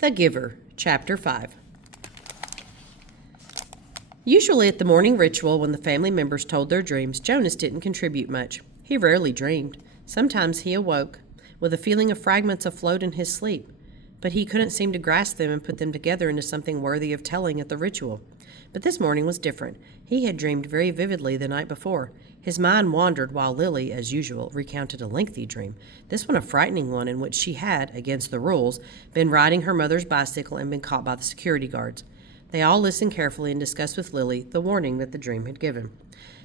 The Giver, Chapter 5. Usually at the morning ritual, when the family members told their dreams, Jonas didn't contribute much. He rarely dreamed. Sometimes he awoke with a feeling of fragments afloat in his sleep, but he couldn't seem to grasp them and put them together into something worthy of telling at the ritual. But this morning was different. He had dreamed very vividly the night before. His mind wandered while Lily, as usual, recounted a lengthy dream, this one a frightening one in which she had, against the rules, been riding her mother's bicycle and been caught by the security guards. They all listened carefully and discussed with Lily the warning that the dream had given.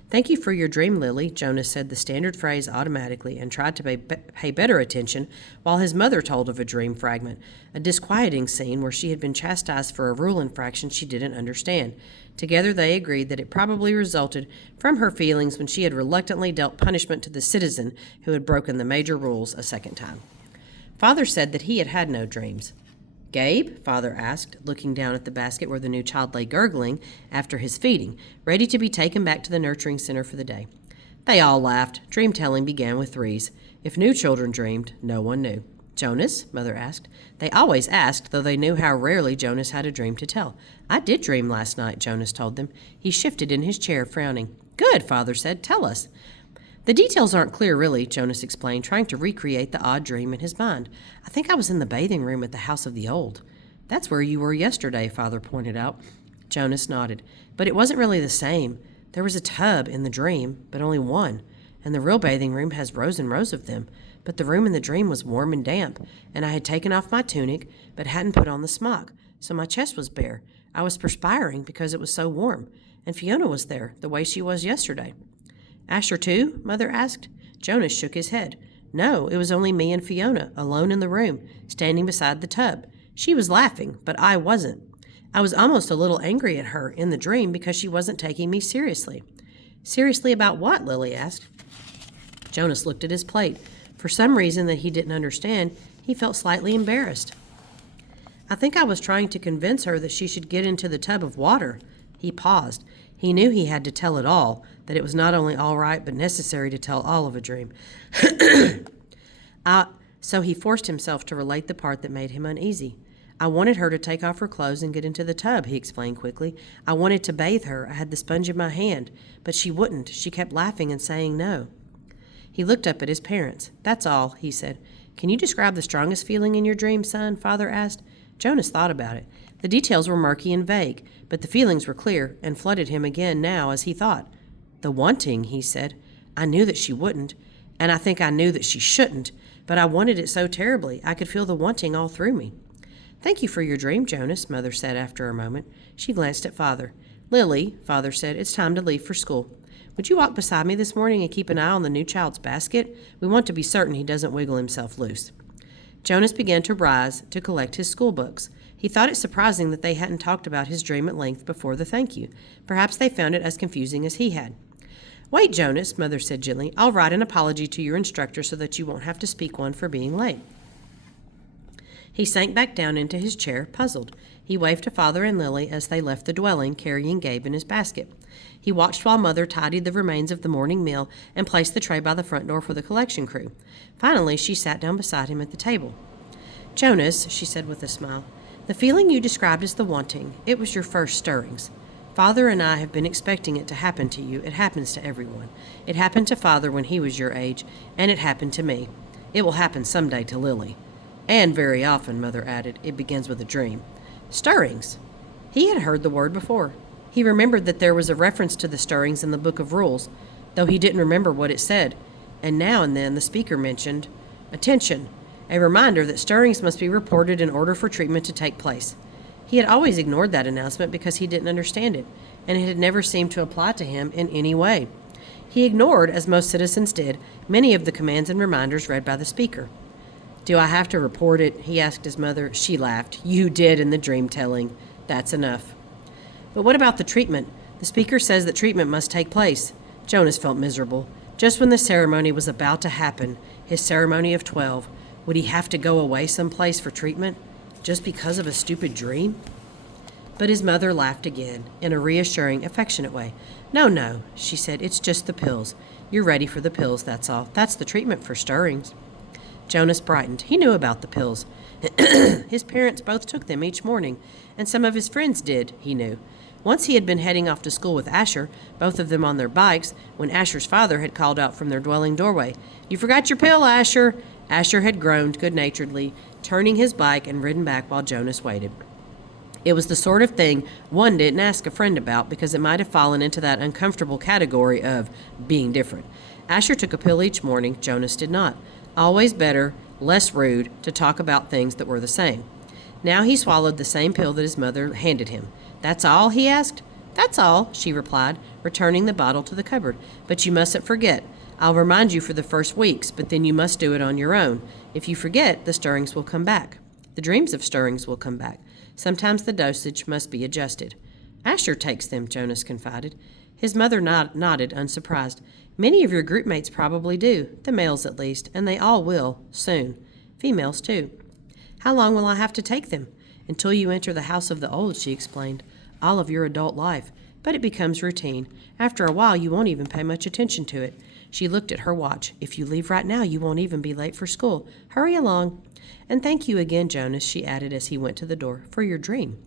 "Thank you for your dream, Lily," Jonas said the standard phrase automatically and tried to pay better attention while his mother told of a dream fragment, a disquieting scene where she had been chastised for a rule infraction she didn't understand. Together they agreed that it probably resulted from her feelings when she had reluctantly dealt punishment to the citizen who had broken the major rules a second time. Father said that he had had no dreams. "Gabe?" Father asked, looking down at the basket where the new child lay gurgling after his feeding, ready to be taken back to the nurturing center for the day. They all laughed. Dream-telling began with threes. If new children dreamed, no one knew. "Jonas?" Mother asked. They always asked, though they knew how rarely Jonas had a dream to tell. "I did dream last night," Jonas told them. He shifted in his chair, frowning. "Good," Father said. "Tell us." "The details aren't clear, really," Jonas explained, trying to recreate the odd dream in his mind. "I think I was in the bathing room at the House of the Old." "That's where you were yesterday," Father pointed out. Jonas nodded. "But it wasn't really the same. There was a tub in the dream, but only one. And the real bathing room has rows and rows of them. But the room in the dream was warm and damp, and I had taken off my tunic, but hadn't put on the smock, so my chest was bare. I was perspiring because it was so warm. And Fiona was there, the way she was yesterday." "Asher too?" Mother asked. Jonas shook his head. "No, it was only me and Fiona, alone in the room, standing beside the tub. She was laughing, but I wasn't. I was almost a little angry at her in the dream because she wasn't taking me seriously." "Seriously about what?" Lily asked. Jonas looked at his plate. For some reason that he didn't understand, he felt slightly embarrassed. "I think I was trying to convince her that she should get into the tub of water." He paused. He knew he had to tell it all, that it was not only all right but necessary to tell all of a dream. So he forced himself to relate the part that made him uneasy. "I wanted her to take off her clothes and get into the tub," he explained quickly. "I wanted to bathe her. I had the sponge in my hand, but she wouldn't. She kept laughing and saying no." He looked up at his parents. "That's all," he said. "Can you describe the strongest feeling in your dream, son?" Father asked. Jonas thought about it. The details were murky and vague, but the feelings were clear and flooded him again now as he thought. "The wanting," he said. "I knew that she wouldn't, and I think I knew that she shouldn't, but I wanted it so terribly. I could feel the wanting all through me." "Thank you for your dream, Jonas," Mother said after a moment. She glanced at Father. "Lily," Father said, "it's time to leave for school. Would you walk beside me this morning and keep an eye on the new child's basket? We want to be certain he doesn't wiggle himself loose." Jonas began to rise to collect his school books. He thought it surprising that they hadn't talked about his dream at length before the thank you. Perhaps they found it as confusing as he had. "Wait, Jonas," Mother said gently. "I'll write an apology to your instructor so that you won't have to speak one for being late." He sank back down into his chair, puzzled. He waved to Father and Lily as they left the dwelling, carrying Gabe in his basket. He watched while Mother tidied the remains of the morning meal and placed the tray by the front door for the collection crew. Finally, she sat down beside him at the table. "Jonas," she said with a smile, "the feeling you described as the wanting, it was your first stirrings. Father and I have been expecting it to happen to you. It happens to everyone. It happened to Father when he was your age, and it happened to me. It will happen someday to Lily. And very often," Mother added, "it begins with a dream." Stirrings. He had heard the word before. He remembered that there was a reference to the stirrings in the Book of Rules, though he didn't remember what it said. And now and then the speaker mentioned, "Attention, a reminder that stirrings must be reported in order for treatment to take place." He had always ignored that announcement because he didn't understand it, and it had never seemed to apply to him in any way. He ignored, as most citizens did, many of the commands and reminders read by the speaker. "Do I have to report it?" he asked his mother. She laughed. "You did in the dream telling. That's enough." "But what about the treatment? The speaker says that treatment must take place." Jonas felt miserable. Just when the ceremony was about to happen, his ceremony of 12, would he have to go away someplace for treatment? Just because of a stupid dream? But his mother laughed again, in a reassuring, affectionate way. No, she said, "it's just the pills. You're ready for the pills, that's all. That's the treatment for stirrings." Jonas brightened. He knew about the pills. His parents both took them each morning, and some of his friends did, he knew. Once he had been heading off to school with Asher, both of them on their bikes, when Asher's father had called out from their dwelling doorway, "You forgot your pill, Asher!" Asher had groaned good-naturedly, turning his bike and ridden back while Jonas waited. It was the sort of thing one didn't ask a friend about because it might have fallen into that uncomfortable category of being different. Asher took a pill each morning, Jonas did not. Always better, less rude, to talk about things that were the same. Now he swallowed the same pill that his mother handed him. "That's all?" he asked. "That's all," she replied, returning the bottle to the cupboard. "But you mustn't forget. I'll remind you for the first weeks, but then you must do it on your own. If you forget, the stirrings will come back. The dreams of stirrings will come back. Sometimes the dosage must be adjusted." "Asher takes them," Jonas confided. His mother nodded, unsurprised. "Many of your group mates probably do, the males at least, and they all will, soon. Females, too." "How long will I have to take them?" "Until you enter the house of the old," she explained. "All of your adult life. But it becomes routine. After a while, you won't even pay much attention to it." She looked at her watch. "If you leave right now, you won't even be late for school. Hurry along." "And thank you again, Jonas," she added as he went to the door, "for your dream."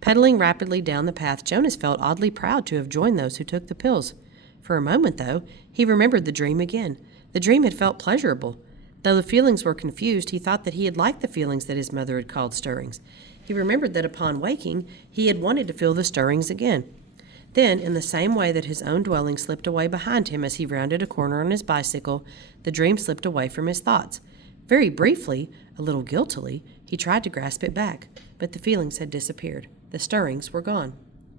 Pedaling rapidly down the path, Jonas felt oddly proud to have joined those who took the pills. For a moment, though, he remembered the dream again. The dream had felt pleasurable. Though the feelings were confused, he thought that he had liked the feelings that his mother had called stirrings. He remembered that upon waking, he had wanted to feel the stirrings again. Then, in the same way that his own dwelling slipped away behind him as he rounded a corner on his bicycle, the dream slipped away from his thoughts. Very briefly, a little guiltily, he tried to grasp it back, but the feelings had disappeared. The stirrings were gone.